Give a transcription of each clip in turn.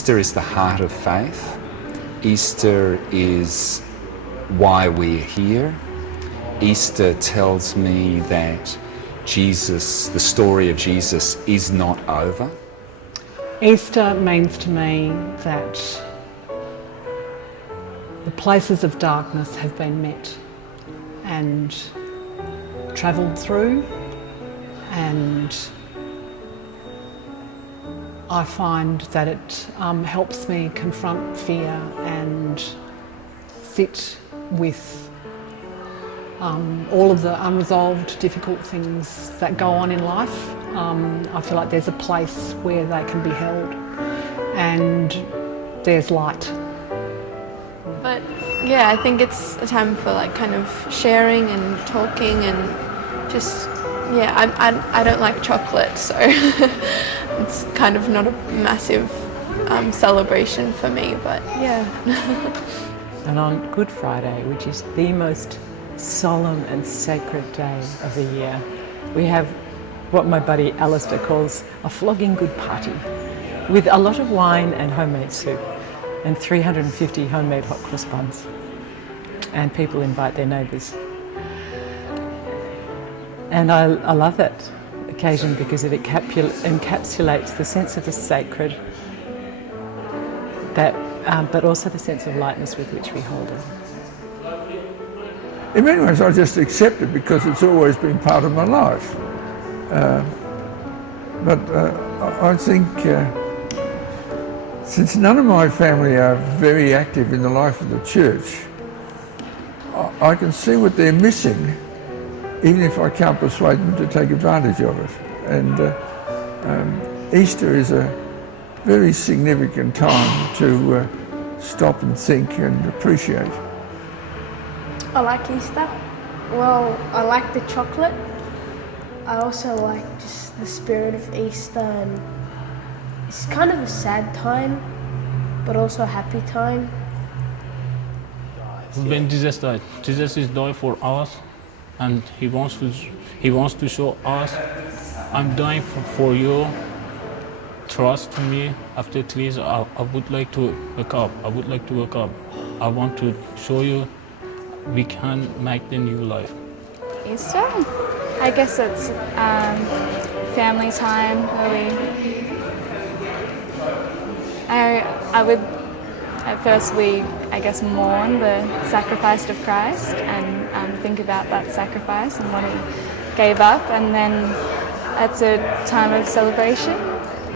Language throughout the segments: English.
Easter is the heart of faith. Easter is why we're here. Easter tells me that Jesus, the story of Jesus, is not over. Easter means to me that the places of darkness have been met and travelled through, and I find that it helps me confront fear and sit with all of the unresolved, difficult things that go on in life. I feel like there's a place where they can be held and there's light. But yeah, I think it's a time for like kind of sharing and talking and just, yeah, I don't like chocolate, so it's kind of not a massive celebration for me, but yeah. And on Good Friday, which is the most solemn and sacred day of the year, we have what my buddy Alistair calls a flogging good party with a lot of wine and homemade soup and 350 homemade hot cross buns, and people invite their neighbours. And I love that occasion because it encapsulates the sense of the sacred, but also the sense of lightness with which we hold it. In many ways I just accept it because it's always been part of my life. But I think since none of my family are very active in the life of the church, I can see what they're missing, even if I can't persuade them to take advantage of it. And Easter is a very significant time to stop and think and appreciate. I like Easter. Well, I like the chocolate. I also like just the spirit of Easter, and it's kind of a sad time, but also a happy time. When Jesus died, Jesus is died for us, and he wants to show us, I'm dying for you. Trust me. After 3 years, I would like to wake up. I would like to wake up. I want to show you we can make the new life. Easter? I guess it's family time, really. I would, at first I guess mourn the sacrifice of Christ and think about that sacrifice and what he gave up, and then it's a time of celebration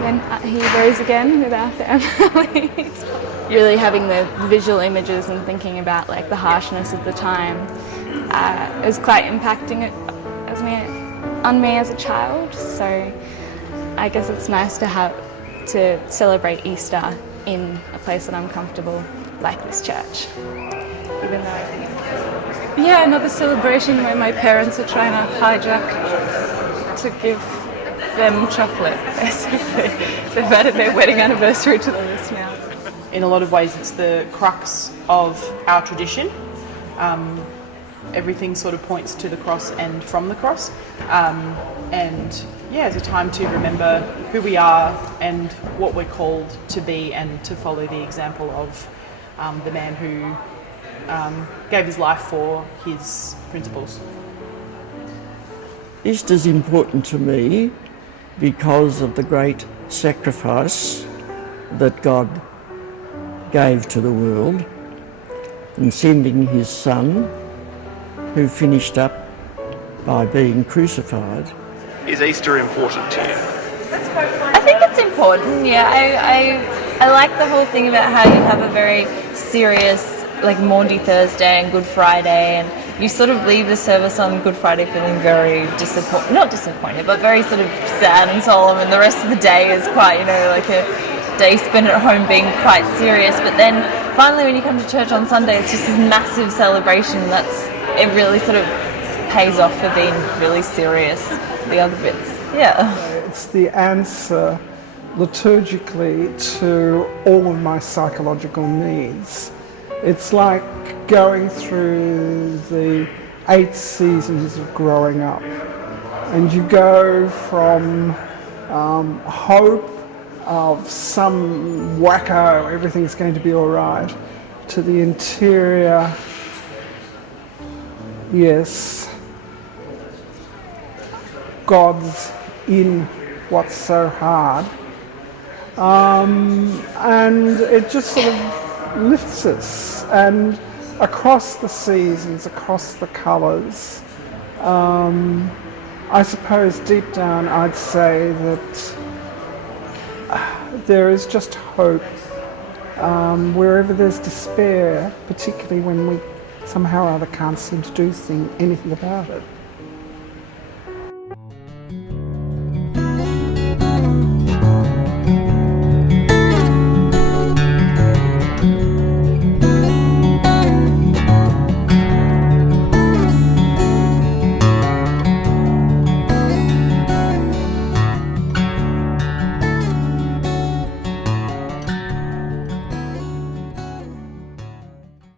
when he rose again with our families. Really having the visual images and thinking about like the harshness of the time, it was quite impacting on me as a child. So I guess it's nice to celebrate Easter in a place that I'm comfortable, like this church. Even though I think yeah, another celebration where my parents are trying to hijack to give them chocolate, basically. They've added their wedding anniversary to the list now. In a lot of ways, it's the crux of our tradition. Everything sort of points to the cross and from the cross. And yeah, it's a time to remember who we are and what we're called to be, and to follow the example of the man who gave his life for his principles. Easter's important to me because of the great sacrifice that God gave to the world in sending his son, who finished up by being crucified. Is Easter important to you? I think it's important, yeah. I like the whole thing about how you have a very serious, like Maundy Thursday and Good Friday, and you sort of leave the service on Good Friday feeling very not disappointed, but very sort of sad and solemn, and the rest of the day is quite, like a day spent at home being quite serious. But then finally when you come to church on Sunday, it's just this massive celebration it really sort of pays off for being really serious, the other bits. Yeah. It's the answer liturgically to all of my psychological needs. It's like going through the 8 seasons of growing up, and you go from hope of some wacko, everything's going to be all right, to the interior, yes, God's in what's so hard. And it just sort of lifts us, and across the seasons, across the colours, I suppose deep down I'd say that there is just hope wherever there's despair, particularly when we somehow or other can't seem to do anything about it.